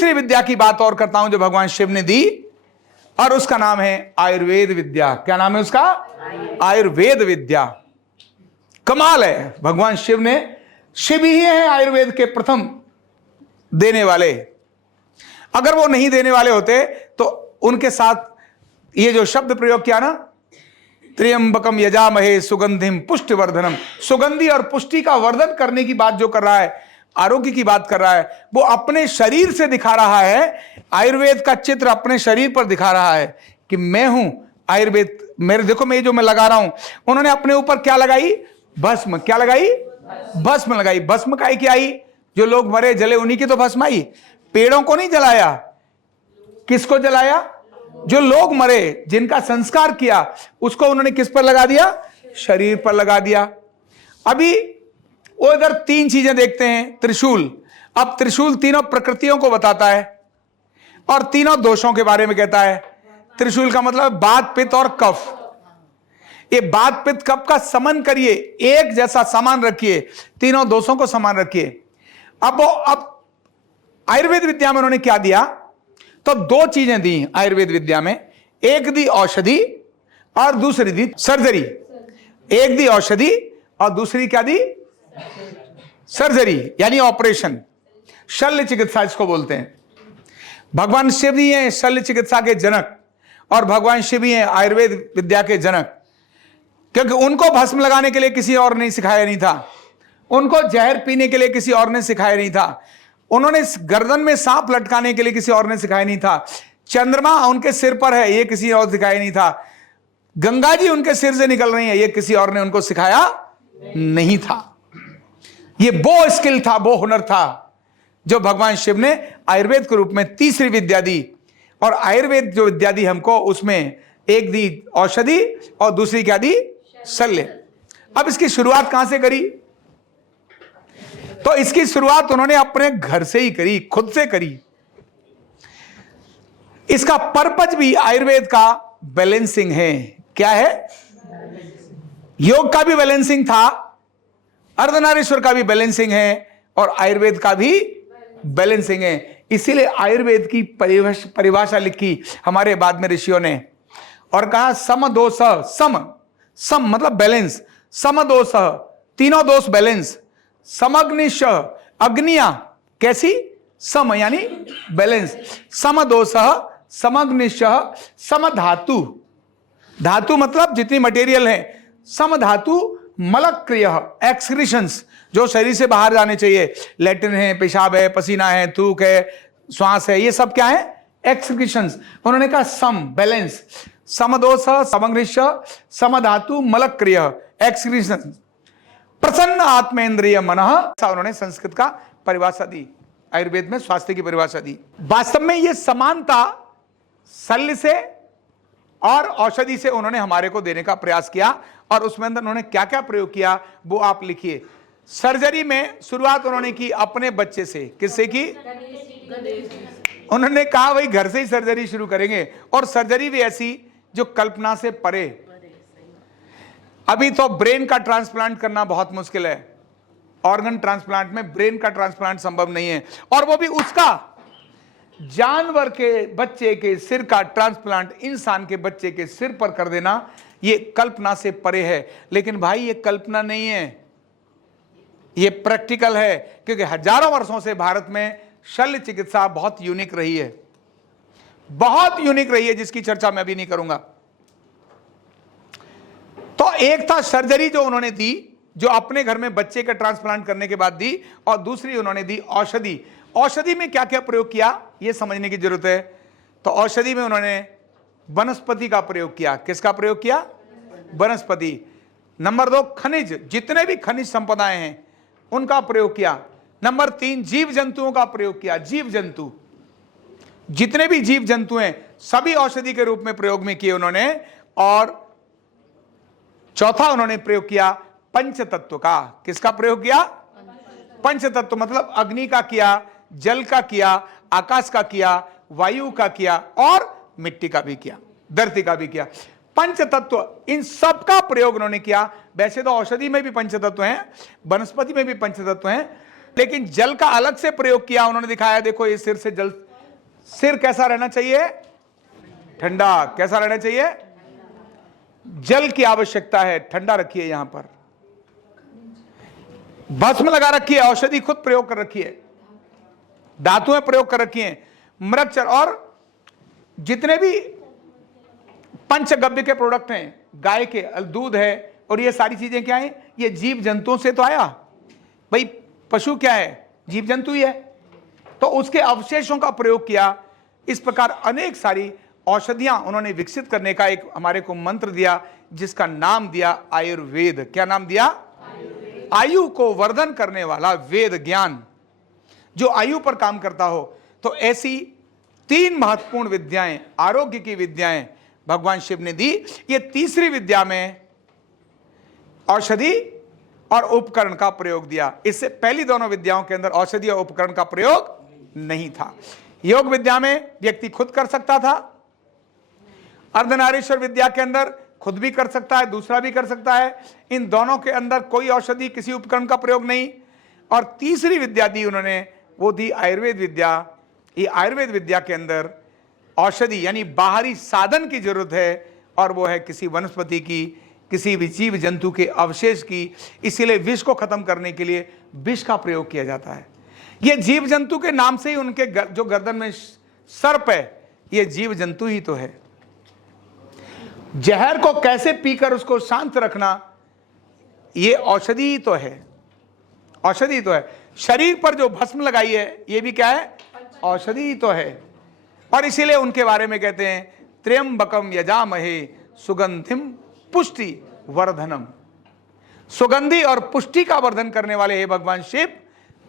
तीसरी विद्या की बात और करता हूं जो भगवान शिव ने दी, और उसका नाम है आयुर्वेद विद्या। क्या नाम है उसका? आयुर्वेद विद्या। कमाल है, भगवान शिव ने, शिव ही है आयुर्वेद के प्रथम देने वाले। अगर वो नहीं देने वाले होते तो उनके साथ ये जो शब्द प्रयोग किया ना, त्र्यंबकम यजामहे सुगंधिम पुष्टिवर्धनम, सुगंधि और पुष्टि का वर्धन करने की बात जो कर रहा है, आरोग्य की बात कर रहा है, वो अपने शरीर से दिखा रहा है। आयुर्वेद का चित्र अपने शरीर पर दिखा रहा है कि मैं हूं आयुर्वेद। मेरे देखो, मैं जो मैं लगा रहा हूं, उन्होंने अपने ऊपर क्या लगाई? भस्म। क्या लगाई? भस्म लगाई। भस्म काहे की आई? जो लोग मरे जले उन्हीं की तो भस्म आई। पेड़ों को नहीं जलाया। किसको जलाया? जो लोग मरे, जिनका संस्कार किया, उसको उन्होंने किस पर लगा दिया? शरीर पर लगा दिया। अभी वो इधर तीन चीजें देखते हैं। त्रिशूल, अब त्रिशूल तीनों प्रकृतियों को बताता है और तीनों दोषों के बारे में कहता है। त्रिशूल का मतलब बात, पित्त और कफ। ये बात, पित्त, कफ का समन करिए, एक जैसा समान रखिए, तीनों दोषों को समान रखिए। अब आयुर्वेद विद्या में उन्होंने क्या दिया? तो दो चीजें दी आयुर्वेद विद्या में। एक दी औषधि और दूसरी दी सर्जरी। एक दी औषधि और दूसरी क्या दी? सर्जरी, यानी ऑपरेशन। शल्य चिकित्सा इसको बोलते हैं। भगवान शिव ही हैं शल्य चिकित्सा के जनक, और भगवान शिव ही हैं आयुर्वेद विद्या के जनक। क्योंकि उनको भस्म लगाने के लिए किसी और ने सिखाया नहीं था, उनको जहर पीने के लिए किसी और ने सिखाया नहीं था, उन्होंने गर्दन में सांप लटकाने के लिए किसी और ने सिखाया नहीं था, चंद्रमा उनके सिर पर है ये किसी और सिखाया नहीं था, गंगा जी उनके सिर से निकल रही है ये किसी और ने उनको सिखाया नहीं था। ये वो स्किल था, वो हुनर था जो भगवान शिव ने आयुर्वेद के रूप में तीसरी विद्या दी। और आयुर्वेद जो विद्या दी हमको, उसमें एक दी औषधि और दूसरी क्या दी? शल्य। अब इसकी शुरुआत कहां से करी? तो इसकी शुरुआत उन्होंने अपने घर से ही करी, खुद से करी। इसका पर्पज भी आयुर्वेद का बैलेंसिंग है। क्या है? योग का भी बैलेंसिंग था, अर्धनारीश्वर का भी बैलेंसिंग है, और आयुर्वेद का भी बैलेंसिंग है। इसीलिए आयुर्वेद की परिभाषा लिखी हमारे बाद में ऋषियों ने, और कहा समदोष। सम मतलब बैलेंस, समदोष, तीनों दोष बैलेंस। समग्निश, अग्निया कैसी? सम यानी बैलेंस। समदोष, समग्निश, समधातु, धातु मतलब जितनी मटेरियल है, समधातु, मलक्रिय, एक्सक्रीशंस जो शरीर से बाहर जाने चाहिए, लैट्रिन है, पेशाब है, पसीना है, थूक है, श्वास है, ये सब क्या है? एक्सक्रीशंस। उन्होंने कहा सम, बैलेंस। समदोष, समग्निश, समधातु, मलक्रिय, एक्सक्रीशंस, प्रसन्न आत्मेंद्रिय मनः। उन्होंने संस्कृत का परिभाषा दी, आयुर्वेद में स्वास्थ्य की परिभाषा दी। वास्तव में ये समानता शल्य से और औषधि से उन्होंने हमारे को देने का प्रयास किया, और उसमें अंदर उन्होंने क्या क्या प्रयोग किया वो आप लिखिए। सर्जरी में शुरुआत उन्होंने की अपने बच्चे से। किससे की? उन्होंने कहा भाई घर से ही सर्जरी शुरू करेंगे, और सर्जरी भी ऐसी जो कल्पना से परे। अभी तो ब्रेन का ट्रांसप्लांट करना बहुत मुश्किल है, ऑर्गन ट्रांसप्लांट में ब्रेन का ट्रांसप्लांट संभव नहीं है, और वो भी उसका जानवर के बच्चे के सिर का ट्रांसप्लांट इंसान के बच्चे के सिर पर कर देना, ये कल्पना से परे है। लेकिन भाई ये कल्पना नहीं है, ये प्रैक्टिकल है, क्योंकि हजारों वर्षों से भारत में शल्य चिकित्सा बहुत यूनिक रही है, बहुत यूनिक रही है, जिसकी चर्चा मैं अभी नहीं करूंगा। तो एक था सर्जरी जो उन्होंने दी, जो अपने घर में बच्चे का ट्रांसप्लांट करने के बाद दी, और दूसरी उन्होंने दी औषधि। औषधि में क्या क्या प्रयोग किया यह समझने की जरूरत है। तो औषधि में उन्होंने वनस्पति का प्रयोग किया। किसका प्रयोग किया? वनस्पति। नंबर 2, खनिज, जितने भी खनिज संपदाएं हैं उनका प्रयोग किया। नंबर 3, जीव जंतुओं का प्रयोग किया। जीव जंतु, जितने भी जीव जंतु हैं सभी औषधि के रूप में प्रयोग में किए उन्होंने। और चौथा उन्होंने प्रयोग किया पंचतत्व का। किसका प्रयोग किया? पंचतत्व मतलब अग्नि का किया, जल का किया, आकाश का किया, वायु का किया, और मिट्टी का भी किया, धरती का भी किया। पंचतत्व, इन सब का प्रयोग उन्होंने किया। वैसे तो औषधि में भी पंचतत्व हैं, वनस्पति में भी पंचतत्व हैं, लेकिन जल का अलग से प्रयोग किया। उन्होंने दिखाया, देखो ये सिर से जल सिर कैसा रहना चाहिए? ठंडा। कैसा रहना चाहिए? जल की आवश्यकता है, ठंडा रखिए। यहां पर भस्म लगा रखी है, औषधि खुद प्रयोग कर रखी है, धातुएं प्रयोग कर रखी हैं, मृगचर और जितने भी पंचगव्य के प्रोडक्ट हैं, गाय के दूध है, और ये सारी चीजें क्या हैं? ये जीव जंतुओं से तो आया भाई। पशु क्या है? जीव जंतु ही है। तो उसके अवशेषों का प्रयोग किया। इस प्रकार अनेक सारी औषधियां उन्होंने विकसित करने का एक हमारे को मंत्र दिया, जिसका नाम दिया आयुर्वेद। क्या नाम दिया? आयु को वर्धन करने वाला वेद ज्ञान, जो आयु पर काम करता हो। तो ऐसी 3 महत्वपूर्ण विद्याएं, आरोग्य की विद्याएं भगवान शिव ने दी। ये तीसरी विद्या में औषधि और उपकरण का प्रयोग दिया। इससे पहली दोनों विद्याओं के अंदर औषधि और उपकरण का प्रयोग नहीं था। योग विद्या में व्यक्ति खुद कर सकता था, अर्धनारीश्वर विद्या के अंदर खुद भी कर सकता है, दूसरा भी कर सकता है। इन दोनों के अंदर कोई औषधि, किसी उपकरण का प्रयोग नहीं। और तीसरी विद्या दी उन्होंने, वो दी आयुर्वेद विद्या। ये आयुर्वेद विद्या के अंदर औषधि यानी बाहरी साधन की जरूरत है, और वो है किसी वनस्पति की, किसी भी जीव जंतु के अवशेष की। इसीलिए विष को खत्म करने के लिए विष का प्रयोग किया जाता है। ये जीव जंतु के नाम से ही उनके जो गर्दन में सर्प है, ये जीव जंतु ही तो है। जहर को कैसे पीकर उसको शांत रखना, ये औषधि ही तो है। औषधि ही तो है। शरीर पर जो भस्म लगाई है, ये भी क्या है? औषधि ही तो है। और इसीलिए उनके बारे में कहते हैं त्र्यंबकम यजामहे सुगंधिम पुष्टि वर्धनम। सुगंधि और पुष्टि का वर्धन करने वाले हे भगवान शिव,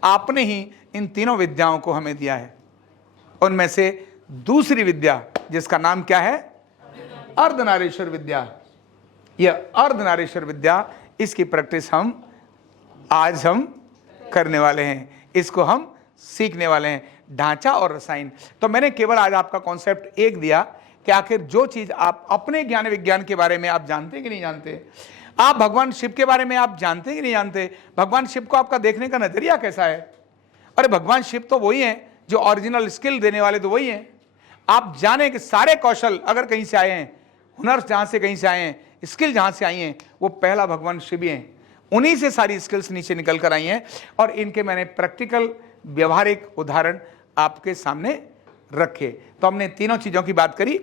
आपने ही इन तीनों विद्याओं को हमें दिया है। उनमें से दूसरी विद्या, जिसका नाम क्या है? अर्धनारीश्वर विद्या। यह अर्धनारीश्वर विद्या, इसकी प्रैक्टिस आज हम करने वाले हैं, इसको हम सीखने वाले हैं, ढांचा और रसायन। तो मैंने केवल आज आपका कॉन्सेप्ट एक दिया कि आखिर जो चीज आप अपने ज्ञान विज्ञान के बारे में आप जानते कि नहीं जानते, आप भगवान शिव के बारे में आप जानते कि नहीं जानते, भगवान शिव को आपका देखने का नजरिया कैसा है। अरे भगवान शिव तो वही हैं जो ओरिजिनल स्किल देने वाले, तो वही हैं। आप जाने कि सारे कौशल अगर कहीं से आए हैं, हुनर जहां से कहीं से आए हैं, स्किल जहां से आई हैं, वो पहला भगवान शिव ही हैं। उन्हीं से सारी स्किल्स नीचे निकल कर आई हैं, और इनके मैंने प्रैक्टिकल व्यवहारिक उदाहरण आपके सामने रखे। तो हमने तीनों चीजों की बात करी।